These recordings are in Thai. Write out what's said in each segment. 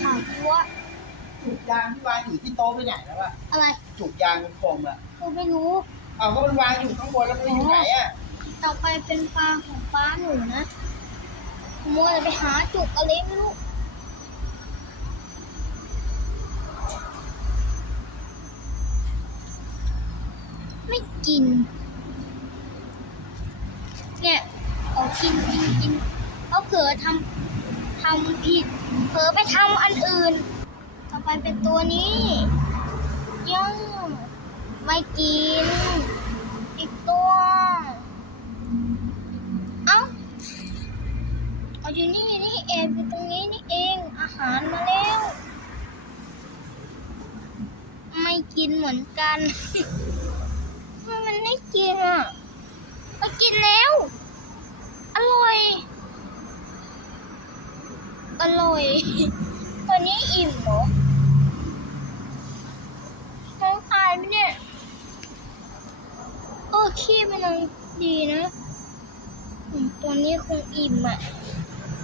ข่าวตัวจุกยางที่วางอยู่ที่โต๊ะไปไหนแล้วอะอะไรจุกยางกลมๆอะกูไม่รู้ เอาก็มันวางอยู่ข้างบนแล้วมันอยู่ไหนอะต่อไปเป็นปลาของป้าหนูนะมัวแต่ไปหาจุกอะไรไม่รู้ไม่กิน เนี่ยขอกินกินกินเขาเผลอทำทำผิดเผลอไปทำ อื่น ต่อไปเป็นตัวนี้ย่งไม่กิน อีกตัว เอ้าเอาอยู่นี่นี่เองอยู่ตรงนี้นี่เองอาหารมาแล้ว ไม่กินเหมือนกันทำไมมันไม่กินอะมากินแล้ว อร่อย อร่อย อิ่มเหรอน้องตายไหมเนี่ยโอ้ขี้มันยังดีนะอืมตัวนี้คงอิ่มอะ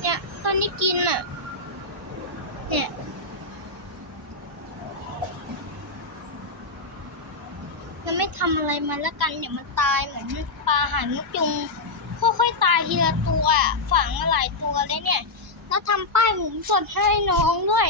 เนี่ย ตอนนี้กินอะ เนี่ยยังไม่ทำอะไรมันแล้วกันเดี๋ยวมันตายเหมือนปลาหางนกยุงค่อยๆตายทีละตัวอะฝังมาหลายตัวเลยเนี่ย แล้วทำป้ายหมุนสดให้น้องด้วย